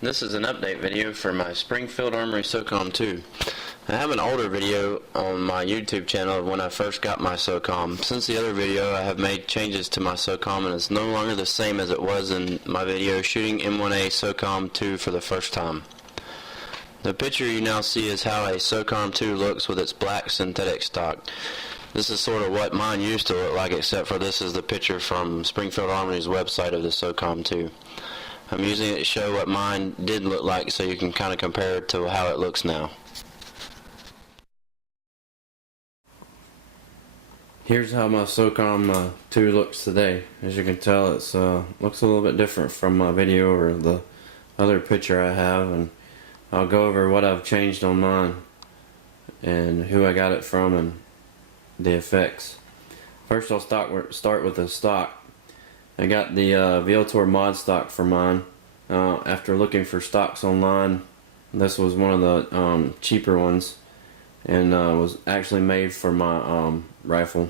This is an update video for my Springfield Armory Socom II. I have an older video on my YouTube channel of when I first got my Socom. Since the other video, I have made changes to my Socom and it's no longer the same as it was in my video shooting M1A Socom II for the first time. The picture you now see is how a Socom II looks with its black synthetic stock. This is sort of what mine used to look like, except for this is the picture from Springfield Armory's website of the Socom II. I'm using it to show what mine did look like so you can kind of compare it to how it looks now. Here's how my Socom II looks today. As you can tell, it looks a little bit different from my video or the other picture I have, and I'll go over what I've changed on mine and who I got it from and the effects. First I'll start with the stock. I got the Viator mod stock for mine. After looking for stocks online, this was one of the cheaper ones, and was actually made for my rifle.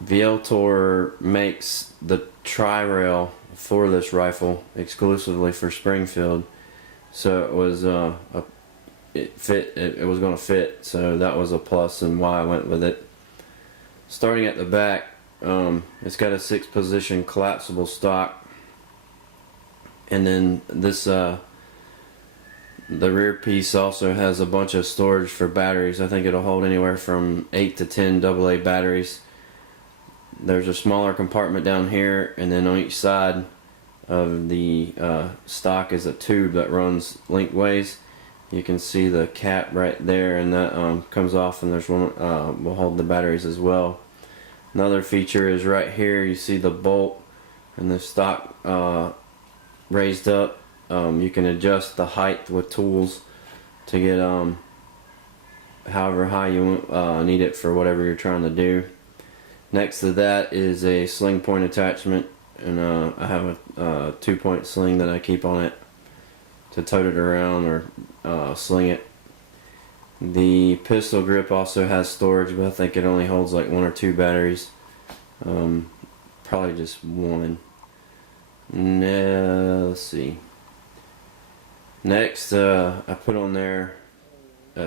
Viator makes the tri-rail for this rifle exclusively for Springfield, so it was it was going to fit, so that was a plus and why I went with it. Starting at the back, it's got a 6-position collapsible stock, and then this the rear piece also has a bunch of storage for batteries. I think it'll hold anywhere from 8 to 10 AA batteries. There's a smaller compartment down here, and then on each side of the stock is a tube that runs lengthways. You can see the cap right there, and that comes off, and there's one will hold the batteries as well. Another feature is right here. You see the bolt and the stock raised up. You can adjust the height with tools to get however high you need it for whatever you're trying to do. Next to that is a sling point attachment, and I have a 2-point sling that I keep on it to tote it around or sling it. The pistol grip also has storage, but I think it only holds like 1 or 2 batteries. Probably just one. Let's see. Next, I put on there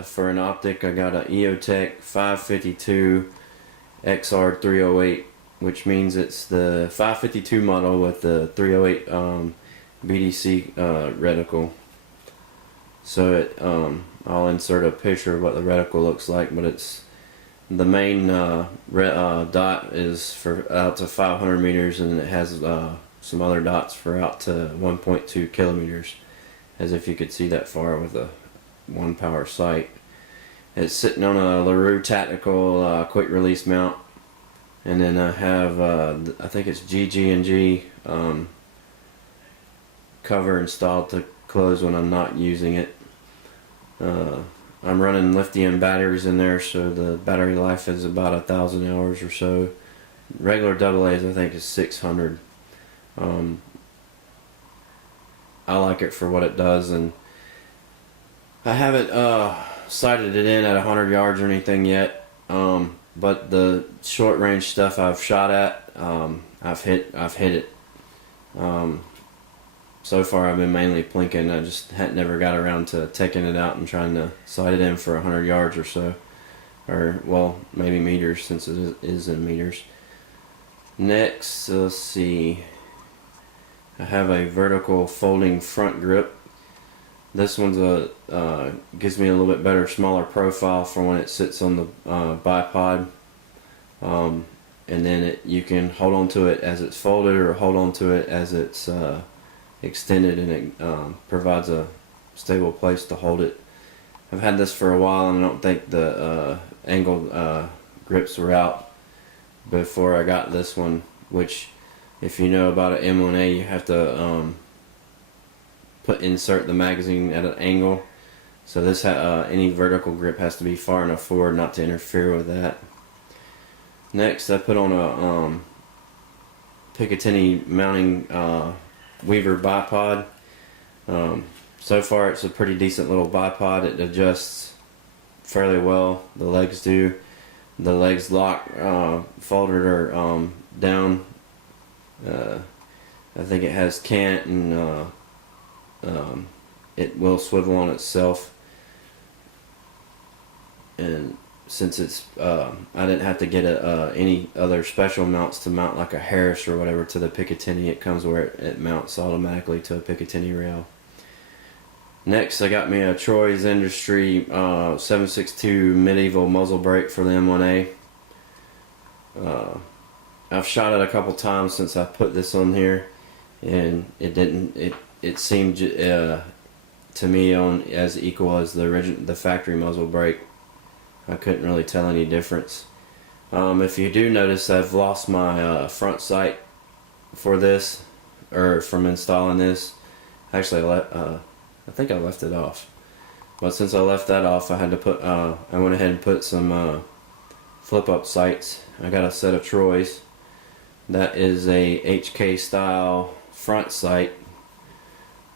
for an optic, I got a EOTech 552 XR308, which means it's the 552 model with the 308 BDC reticle. So it I'll insert a picture of what the reticle looks like, but it's the main dot is for out to 500 meters, and it has some other dots for out to 1.2 kilometers, as if you could see that far with a 1-power sight. It's sitting on a LaRue Tactical quick release mount, and then I have I think it's GG&G cover installed to close when I'm not using it. I'm running lithium batteries in there, so the battery life is about 1,000 hours or so. Regular AA's I think is 600. I like it for what it does, and I haven't sighted it in at 100 yards or anything yet. But the short range stuff I've shot at, I've hit it. So far I've been mainly plinking. I just never got around to taking it out and trying to sight it in for 100 yards or so. Or, well, maybe meters, since it is in meters. Next, let's see. I have a vertical folding front grip. This one's gives me a little bit better, smaller profile for when it sits on the bipod. And then you can hold on to it as it's folded, or hold on to it as it's extended, and it provides a stable place to hold it. I've had this for a while, and I don't think the angled grips were out before I got this one, which, if you know about an M1A, you have to insert the magazine at an angle. So this any vertical grip has to be far enough forward not to interfere with that. Next, I put on a Picatinny Mounting Weaver bipod. So far it's a pretty decent little bipod. It adjusts fairly well. The legs do. The legs lock folded or down I think it has cant, and it will swivel on itself. And since it's I didn't have to get any other special mounts to mount like a Harris or whatever to the Picatinny. It comes where it mounts automatically to a Picatinny rail. Next, I got me a Troy's Industry 762 medieval muzzle brake for the M1A. I've shot it a couple times since I put this on here, and it seemed to me on as equal as the factory muzzle brake. I couldn't really tell any difference. If you do notice, I've lost my front sight for this, or from installing this. Actually, I think I left it off. But since I left that off, I had to put. I went ahead and put some flip-up sights. I got a set of Troy's. That is a HK style front sight,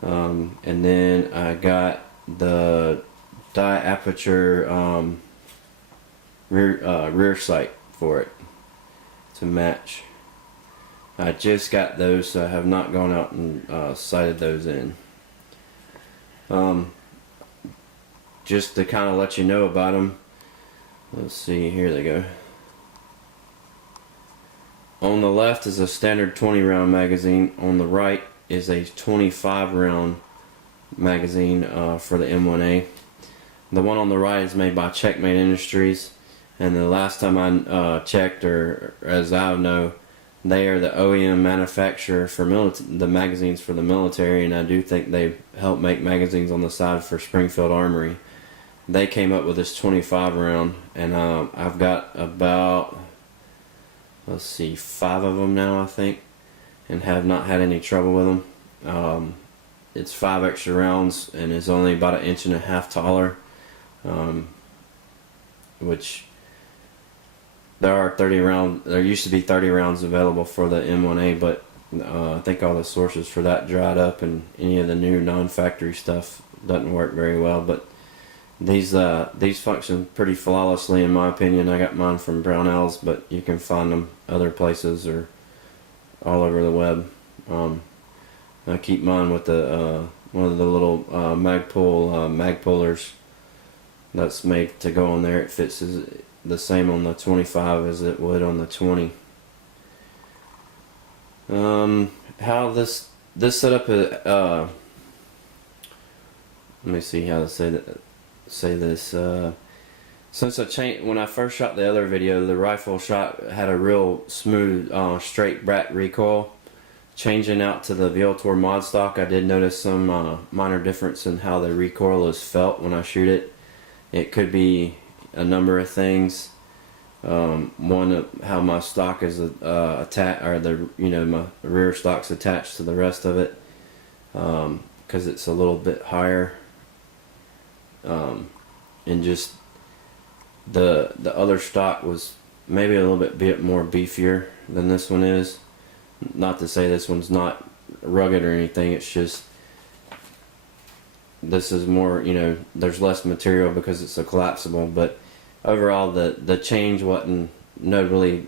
and then I got the diaperture rear sight for it to match. I just got those, so I have not gone out and sighted those in. Just to kind of let you know about them. Let's see, here they go. On the left is a standard 20 round magazine. On the right is a 25 round magazine for the M1A. The one on the right is made by Checkmate Industries, and the last time I checked, or as I know, they are the OEM manufacturer for the magazines for the military, and I do think they help make magazines on the side for Springfield Armory. They came up with this 25 round, and I've got about, let's see, 5 of them now, I think, and have not had any trouble with them. It's 5 extra rounds, and is only about 1.5 inches taller, which there used to be 30 rounds available for the M1A, but I think all the sources for that dried up, and any of the new non-factory stuff doesn't work very well. But these function pretty flawlessly in my opinion. I got mine from Brownells, but you can find them other places or all over the web. I keep mine with the one of the little mag pullers that's made to go on there. It fits the same on the 25 as it would on the 20. How this setup is, let me see how to say this. Since when I first shot the other video, the rifle shot had a real smooth, straight brat recoil. Changing out to the Violtor mod stock, I did notice some minor difference in how the recoil is felt when I shoot it. It could be a number of things. One, how my stock is attached, or my rear stock's attached to the rest of it, because it's a little bit higher. And just the other stock was maybe a little bit more beefier than this one is. Not to say this one's not rugged or anything, it's just this is more, there's less material because it's a collapsible, but overall the change wasn't notably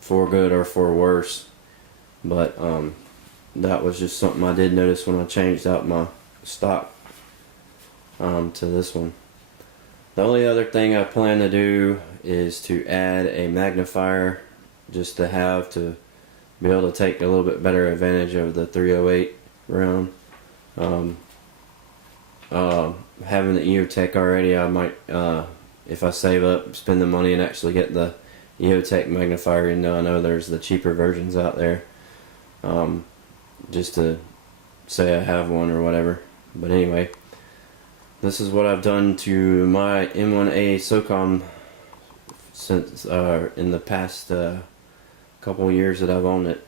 for good or for worse, but that was just something I did notice when I changed out my stock to this one. The only other thing I plan to do is to add a magnifier, just to be able to take a little bit better advantage of the 308 round. Having the EOTech already, I might, if I save up, spend the money and actually get the EOTech magnifier, even though I know there's the cheaper versions out there, just to say I have one or whatever. But anyway, this is what I've done to my M1A Socom since in the past couple years that I've owned it.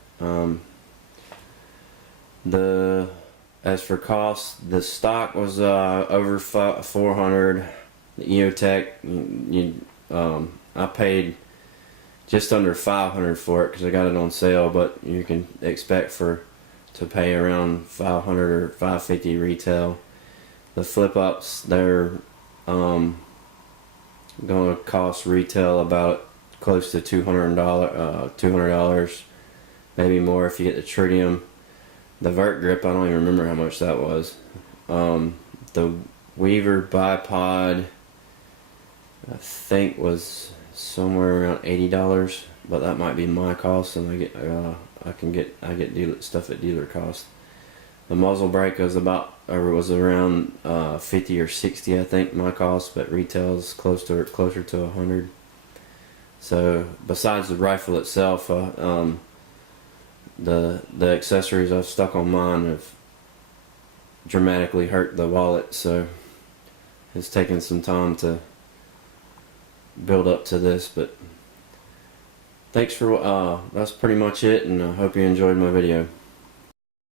As for cost, the stock was over $400. The EOTech, I paid just under $500 for it because I got it on sale, but you can expect to pay around $500 or $550 retail. The flip-ups, they're going to cost retail about close to $200. maybe more if you get the tritium. The vert grip, I don't even remember how much that was. The Weaver bipod, I think, was somewhere around $80, but that might be my cost, and I get stuff at dealer cost. The muzzle brake was around 50 or 60, I think, my cost, but retails closer to 100. So besides the rifle itself, the accessories I've stuck on mine have dramatically hurt the wallet, so it's taken some time to build up to this, but thanks for that's pretty much it, and I hope you enjoyed my video.